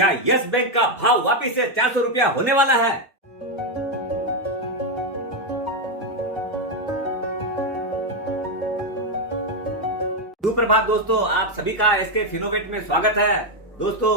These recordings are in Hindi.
क्या यस बैंक का भाव वापिस से 400 रुपया होने वाला है? सुप्रभात दोस्तों, आप सभी का एसके फिनोवेट में स्वागत है। दोस्तों,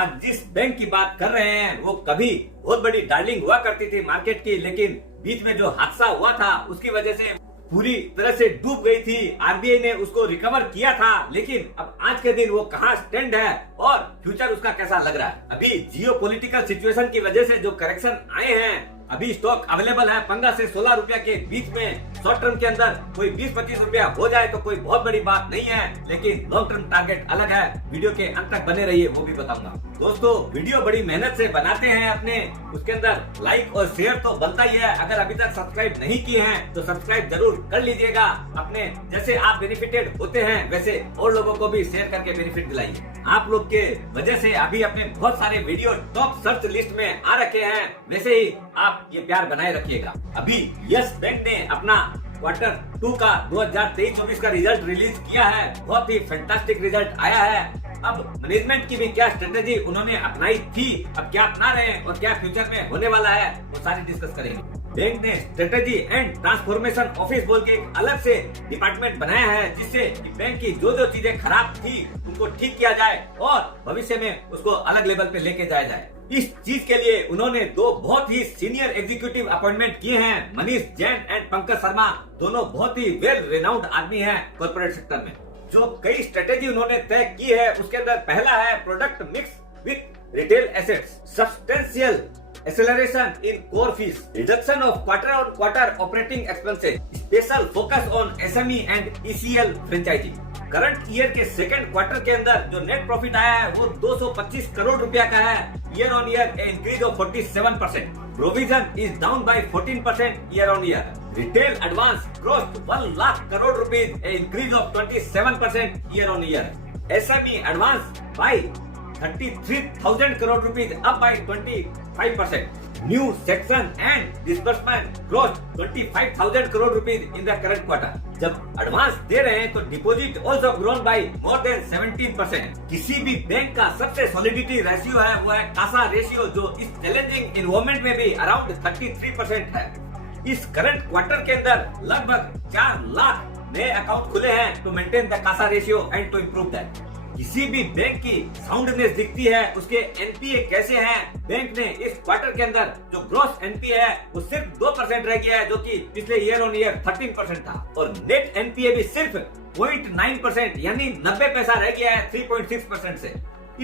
आज जिस बैंक की बात कर रहे हैं वो कभी बहुत बड़ी डार्लिंग हुआ करती थी मार्केट की, लेकिन बीच में जो हादसा हुआ था उसकी वजह से पूरी तरह से डूब गई थी। आरबीआई ने उसको रिकवर किया था, लेकिन अब आज के दिन वो कहाँ स्टैंड है और फ्यूचर उसका कैसा लग रहा है। अभी जियोपॉलिटिकल सिचुएशन की वजह से जो करेक्शन आए हैं, अभी स्टॉक अवेलेबल है 15 से 16 रुपया के बीच में। शॉर्ट टर्म के अंदर कोई 20-25 रुपया हो जाए तो कोई बहुत बड़ी बात नहीं है, लेकिन लॉन्ग टर्म टारगेट अलग है। वीडियो के अंत तक बने रहिए, वो भी बताऊंगा। दोस्तों, वीडियो बड़ी मेहनत से बनाते हैं अपने, उसके अंदर लाइक और शेयर तो बनता ही है। अगर अभी तक सब्सक्राइब नहीं किए हैं तो सब्सक्राइब जरूर कर लीजिएगा। अपने जैसे आप बेनिफिटेड होते हैं वैसे और लोगों को भी शेयर करके बेनिफिट दिलाइए। आप लोग के वजह से अभी अपने बहुत सारे वीडियो टॉप सर्च लिस्ट में आ रखे हैं, वैसे ही आप ये प्यार बनाए रखिएगा। अभी यस बैंक ने अपना क्वार्टर 2 का 2023-24 का रिजल्ट रिलीज किया है। बहुत ही फैंटास्टिक रिजल्ट आया है। अब मैनेजमेंट की भी क्या स्ट्रेटेजी उन्होंने अपनाई थी, अब क्या अपना रहे हैं और क्या फ्यूचर में होने वाला है, वो सारी डिस्कस करेंगे। बैंक ने स्ट्रेटेजी एंड ट्रांसफॉर्मेशन ऑफिस बोल के एक अलग से डिपार्टमेंट बनाया है, जिससे बैंक की जो जो चीजें खराब थी उनको ठीक किया जाए और भविष्य में उसको अलग लेवल पे लेके जाया जाए। इस चीज के लिए उन्होंने 2 बहुत ही सीनियर एग्जीक्यूटिव अपॉइंटमेंट किए हैं। मनीष जैन एंड पंकज शर्मा दोनों बहुत ही वेल रेनाउंड आदमी हैं कॉर्पोरेट सेक्टर में। जो कई स्ट्रेटेजी उन्होंने तय की है उसके अंदर पहला है product mix with retail assets, substantial acceleration in core fees, reduction of quarter-on-quarter operating expenses, special focus on SME and ECL franchising। Current year के सेकंड क्वार्टर के अंदर जो नेट प्रॉफिट आया है वो 225 करोड़ रुपया का है, year on year increase of 47%। Provision is down by 14% year on year. Retail advance crossed 1 lakh crore rupees, increase of 27% year on year. SME advance by 33,000 crore rupees, up by 25%. New section and disbursement crossed 25,000 crore rupees in the current quarter. जब एडवांस दे रहे हैं तो deposit also grown by more than 17%. किसी भी बैंक का सबसे सॉलिडिटी रेशियो है वो है कासा रेशियो, जो इस चैलेंजिंग इन्वायरमेंट में भी अराउंड 33% है। इस करंट क्वार्टर के अंदर लगभग 4 लाख नए अकाउंट खुले हैं to maintain the CASA ratio and to improve that. किसी भी बैंक की साउंडनेस दिखती है, उसके एनपीए कैसे हैं। बैंक ने इस क्वार्टर के अंदर जो ग्रॉस एनपीए है वो सिर्फ 2% रह गया है, जो कि पिछले ईयर ऑन ईयर 13% था, और नेट एनपीए भी सिर्फ 0.9% यानी 90 पैसा रह गया है 3.6% से।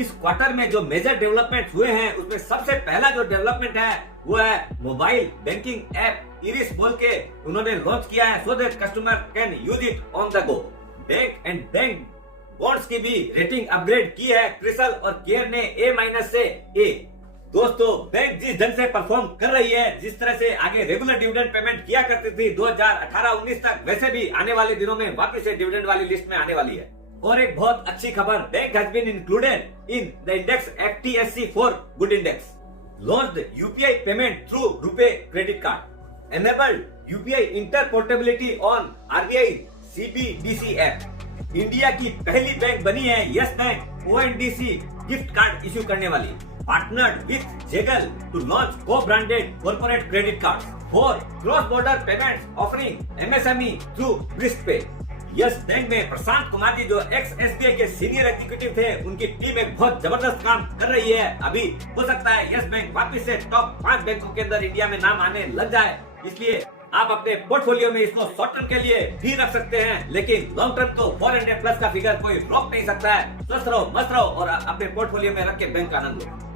इस क्वार्टर में जो मेजर डेवलपमेंट हुए हैं उसमें सबसे पहला जो डेवलपमेंट है वो है मोबाइल बैंकिंग ऐप इरिस बोल के उन्होंने लॉन्च किया है, so that customer can use it on the go. Bank and bank bonds की भी रेटिंग अपग्रेड की है क्रिसल और केयर ने A- से A। दोस्तों, बैंक जिस ढंग से परफॉर्म कर रही है, जिस तरह से आगे रेगुलर डिविडेंड पेमेंट किया करती थी 2018-19 तक, वैसे भी आने वाले दिनों में वापस से डिविडेंड वाली लिस्ट में आने वाली है। और एक बहुत अच्छी खबर, bank has been included in the index FTSE for Good Index, launched UPI payment through RuPay credit card, enabled UPI interoperability on RBI CBDC app. India की पहली बैंक बनी है Yes Bank ONDC gift card issue करने वाली। Partnered with Zaggle to launch co-branded corporate credit cards for cross border payments, offering MSME through ब्रिस्ट पे। यस बैंक में प्रशांत कुमार जी जो एक्स SBI के सीनियर एग्जीक्यूटिव थे, उनकी टीम एक बहुत जबरदस्त काम कर रही है। अभी हो सकता है यस बैंक वापिस से टॉप 5 बैंकों के अंदर इंडिया में नाम आने लग जाए, इसलिए आप अपने पोर्टफोलियो में इसको शॉर्ट टर्म के लिए भी रख सकते हैं, लेकिन लॉन्ग टर्म तो 400+ का फिगर कोई रोक नहीं सकता है। स्वस्थ रहो, मस्त रहो और अपने पोर्टफोलियो में रख के बैंक का आनंद लो।